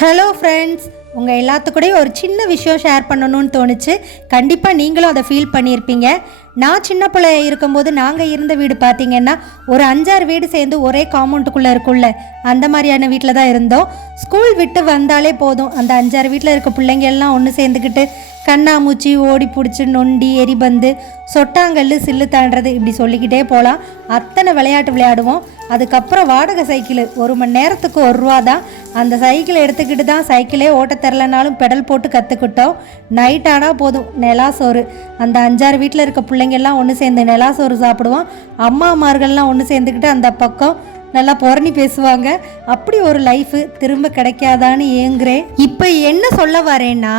Hello friends, உங்கள் எல்லாத்துக்கூடயும் ஒரு சின்ன விஷயம் ஷேர் பண்ணணும்னு தோணுச்சு. கண்டிப்பாக நீங்களும் அதை ஃபீல் பண்ணியிருப்பீங்க. நான் சின்ன பிள்ளை இருக்கும்போது நாங்கள் இருந்த வீடு பார்த்திங்கன்னா ஒரு 5-6 வீடு சேர்ந்து ஒரே காம்பவுண்டுக்குள்ளே இருக்குள்ள அந்த மாதிரியான வீட்டில் தான் இருந்தோம். ஸ்கூல் விட்டு வந்தாலே போதும் அந்த 5-6 வீட்டில் இருக்க பிள்ளைங்க எல்லாம் ஒன்று சேர்ந்துக்கிட்டு கண்ணாமூச்சி, ஓடி பிடிச்சி, நொண்டி, எரிபந்து, சொட்டாங்கல், சில்லு தாண்டுறது இப்படி சொல்லிக்கிட்டே போகலாம். அத்தனை விளையாட்டு விளையாடுவோம். அதுக்கப்புறம் வாடகை சைக்கிள் 1 மணி நேரத்துக்கு 1 ரூபா தான். அந்த சைக்கிளை எடுத்துக்கிட்டு தான் சைக்கிளே ஓட்ட தரலனாலும் பெடல் போட்டு கற்றுக்கிட்டோம். நைட் ஆனால் போதும் நிலாசோறு. அந்த 5-6 வீட்டில் இருக்க பிள்ளைங்கள்லாம் ஒன்று சேர்ந்து நிலாசோறு சாப்பிடுவோம். அம்மாமார்கள்லாம் ஒன்று சேர்ந்துக்கிட்டு அந்த பக்கம் நல்லா புரணி பேசுவாங்க. அப்படி ஒரு லைஃபு திரும்ப கிடைக்காதான்னு ஏங்குறேன். இப்போ என்ன சொல்ல வரேன்னா,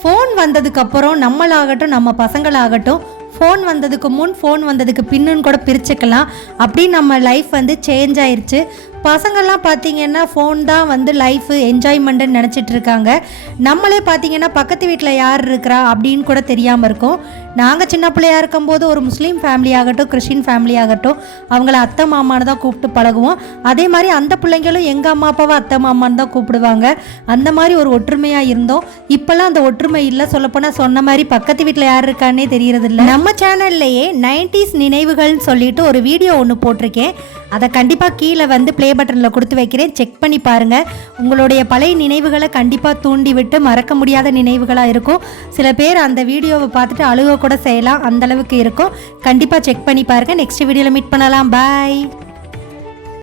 ஃபோன் வந்ததுக்கப்புறம் நம்மளாகட்டும் நம்ம பசங்களாகட்டும் ஃபோன் வந்ததுக்கு முன் ஃபோன் வந்ததுக்கு பின்னுன்னு கூட பிரிச்சுக்கலாம். அப்படி நம்ம லைஃப் சேஞ்ச் ஆயிடுச்சு. பசங்கள்லாம் பார்த்திங்கன்னா ஃபோன் தான் லைஃபு என்ஜாய்மெண்ட்டுன்னு நினச்சிட்டு இருக்காங்க. நம்மளே பார்த்திங்கன்னா பக்கத்து வீட்டில் யார் இருக்கிறா அப்படின்னு கூட தெரியாமல் இருக்கும். நாங்கள் சின்ன பிள்ளையாக இருக்கும்போது ஒரு முஸ்லீம் ஃபேமிலி ஆகட்டும், கிறிஸ்டின் ஃபேமிலி ஆகட்டும், அவங்கள அத்தை மாமான்னு தான் கூப்பிட்டு பழகுவோம். அதே மாதிரி அந்த பிள்ளைங்களும் எங்கள் அம்மா அப்பாவை அத்தை மாமான்னு தான் கூப்பிடுவாங்க. அந்த மாதிரி ஒரு ஒற்றுமையாக இருந்தோம். இப்போல்லாம் அந்த ஒற்றுமை இல்லை. சொல்லப்போனால் சொன்ன மாதிரி பக்கத்து வீட்டில் யார் இருக்கான்னே தெரியறதில்ல. நம்ம சேனல்லையே 90s நினைவுகள்னு சொல்லிட்டு ஒரு வீடியோ ஒன்று போட்டிருக்கேன். அதை கண்டிப்பாக கீழே ப்ளே பட்டனில் கொடுத்து வைக்கிறேன். செக் பண்ணி பாருங்கள். உங்களுடைய பழைய நினைவுகளை கண்டிப்பாக தூண்டி விட்டு மறக்க முடியாத நினைவுகளாக இருக்கும். சில பேர் அந்த வீடியோவை பார்த்துட்டு அழுக கூட செய்யலாம். அந்தளவுக்கு இருக்கும். கண்டிப்பாக செக் பண்ணி பாருங்கள். நெக்ஸ்ட் வீடியோவில் மீட் பண்ணலாம். பாய்.